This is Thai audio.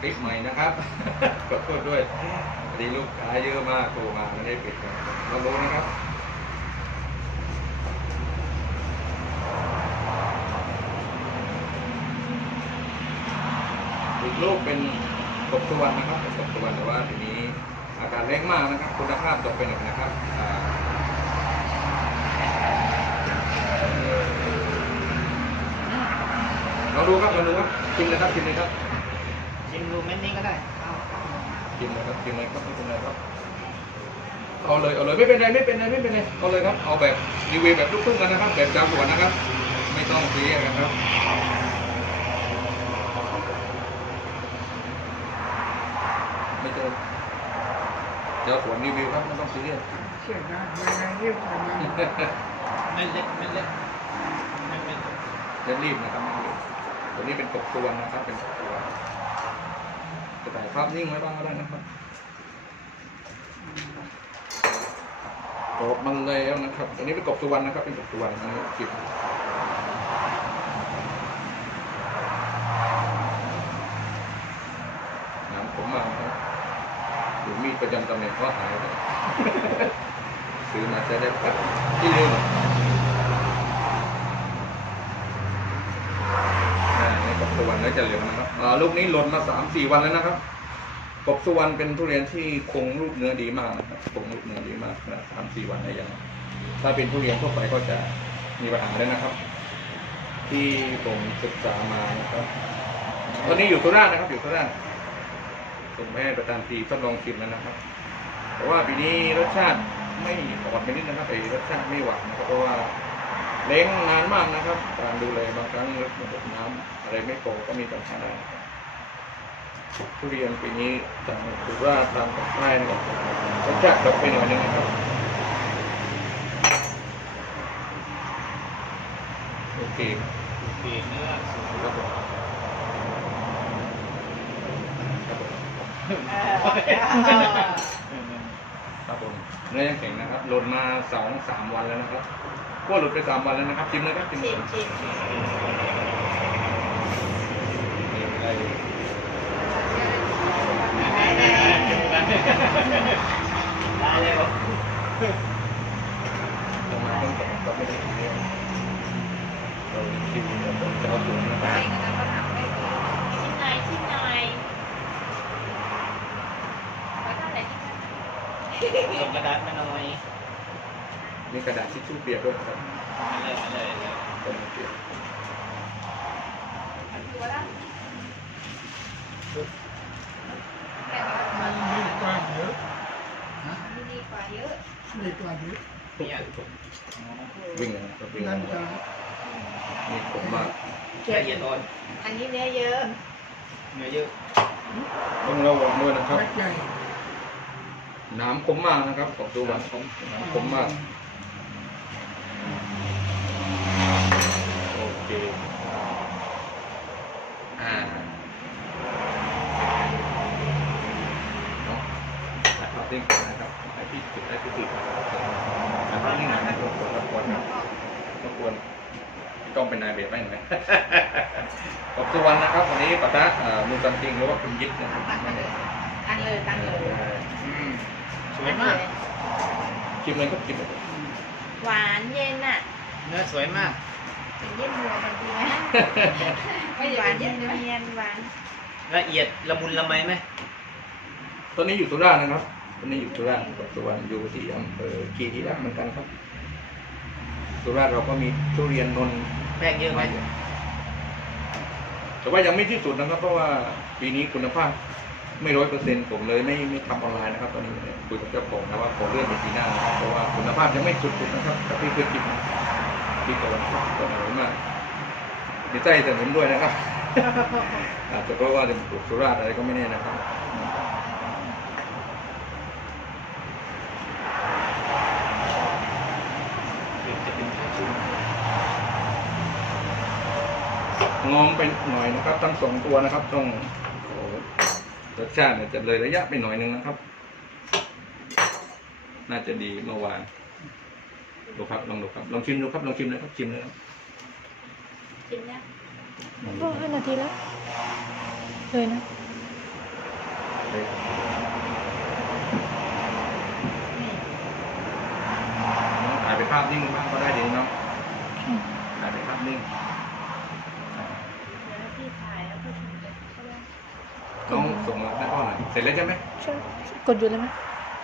คลิปใหม่นะครับ ขอโทษด้วยดีลูกค้าเยอะมากโทรมาไม่ได้ปิดครับเรารู้นะครับอีกลูกเป็นกบสุวนะครับเป็นกบสุวแต่ว่าทีนี้อากาศแรงมากนะครับ คุณภาพตกไปหน่อยนะครับเราดูครับเราดูครับกินเลยครับกินเลยครับ ชิมดูเม็ดนี้ก็ได้เอาเอากินเลยครับกินเลยครับไม่เป็นไรครับเอาเลยเอาเลยไม่เป็นไรไม่เป็นไรไม่เป็นไรเอาเลยครับเอาแบบรีวิวแบบลูกทุ่งกันนะครับ แบบจำหัวนนะครับ ไม่ต้องซีเรียสกันครับไม่ต้องเจ้าสวนรีวิวครับไม่ต้องซีเรียสเชื่อได้ยังไงเรียกทำไมเม็ดเล็กเม็ดเล็กเม็ดเล็กจะรีบนะครับไม่รีบตัวนี้เป็นกบตัวนะครับเป็นกบตัวจะถ่าย ภาพนิ่งไว้บ้างก็ได้นะครับกบมันแล้วนะครับ ตัวนี้เป็นกบตัวนะครับ เป็นกบตัวนะครับคลิปน้ำผมมาครับดูมีดประจำตำแหน่งก็หายไปซื้อมาจะได้แป๊บที่ลืมอ่านี่กบสุวรรณน่าจะเหลืองนะครับอ่าลูกนี้หล่นมาสามสี่วันแล้วนะครับ กบสุวรรณเป็นทุเรียนที่คงลูกเนื้อดีมากนะครับคงลูกเนื้อดีมากนะสามสี่วันได้ยังถ้าเป็นทุเรียนทั่วไปก็จะมีปัญหาแล้วนะครับ ที่ผมศึกษามานะครับ ตอนนี้อยู่สุราษฎร์นะครับ อยู่สุราส่งไปให้ประธานทีทดลองชิมแล้วนะครับ แต่ว่าปีนี้รสชาติไม่อ่อนไปนิดนะครับไอรสชาติไม่หวานนะครับเพราะว่าเล้งนานมากนะครับ การดูแลบางครั้งระบบน้ำอะไรไม่โตก็มีปัญหาได้นะครับ ทุเรียนปีนี้ทางสุราษฎร์ทางภาคใต้นะครับรสชาติตกไปหน่อยนึงนะครับโอเคปีกเนื้อสวยครับผมครับผมครับผมเนื้อยังแข็งนะครับหล่นมาสองสามวันแล้วนะครับก็หลุดไปสามวันแล้วนะครับชิมเลยครับชิมชิมชิม นี่ได้ ได้ได้ ได้เลยครับ ทำไมต้องตอบก็ไม่ได้ทีเดียวเราชิมแล้วผมจะเอา สูงนะคไปรับกันนะเขาถามไปชิมหน่อยชิมหน่อยขอท่านไหนที่ท่านส่งกระดาษมาหน่อยมีกระดาษทิชชู่เปียกด้วยครับมาเลยมาเลยเลยต้นเปียกตัวละแต่ว่ามันดีกว่าเยอะมันดีกว่าเยอะดีกว่าเยอะเนี่ยวิ่งนะครับวิ่งนั่นจะ มีผมมาก ละเอียดอ่อนอันนี้เนื้อเยอะ เนื้อเยอะ ต้องระวังด้วยนะครับเม็ดใหญ่น้ำขมมากนะครับผมดูวันผมน้ำขมมาก โอเค อ่าเนาะถ่ายภาพนิ่งก่อนนะครับให้พี่จุดให้พี่จุดนะครับถ่ายภาพนิ่งหน่อยนะครับรบกวนรบกวนครับรบกวน ต้องเป็นนายเบียร์ไม่หน่อยขอบสุวรรณนะครับ วันนี้ปะทะเอ่อมูซันติงหรือว่าคุณยิปนะครับตั้งเลยตั้งเลยตั้งเลยอืมสวยมากชิมเลยครับชิมเลยหวานเย็นอะ เนื้อสวยมากเป็นเย็นหัวบางทีนะไม่หวานเย็นเย็นหวานละเอียดละมุนละไมไหมตอนนี้อยู่สุราษฎร์นะครับตอนนี้อยู่สุราษฎร์กับสุวรรณอยู่ที่อำเภอคีรีรัตน์เหมือนกันครับ สุราษฎร์เราก็มีทุเรียนนนท์แป้งเยอะไหมมาอยู่แต่ว่ายังไม่ที่สุดนะครับ เพราะว่าปีนี้คุณภาพไม่ร้อยเปอร์เซ็นต์ผมเลยไม่ไม่ทำออนไลน์นะครับ ตอนนี้คุยกับเจ้าของนะว่าขอเลื่อนไปปีหน้านะครับเพราะว่าคุณภาพยังไม่สุดๆนะครับแต่พี่เคยกินที่ก่อนก่อนอร่อยมากดีใจแต่ผมด้วยนะครับอาจจะเพราะว่าเป็นปลูกสุราษฎร์อะไรก็ไม่แน่นะครับ งอมไปหน่อยนะครับ ทั้งสองตัวนะครับ ต้องรสชาติเนี่ยจะเลยระยะไปหน่อยนึงนะครับ น่าจะดีเมื่อวานดูครับลองดูครับลองชิมดูครับลองชิมเลยครับชิมเลยครับชิมแล้วก็ห้านาทีแล้วเลยนะถ่ายไปภาพนิ่งบ้างก็ได้ดีเนาะถ่ายไปภาพนิ่ง น้องส่งมาให้พ่อหน่อย เสร็จแล้วใช่ไหม ใช่กดอยู่เลยไหม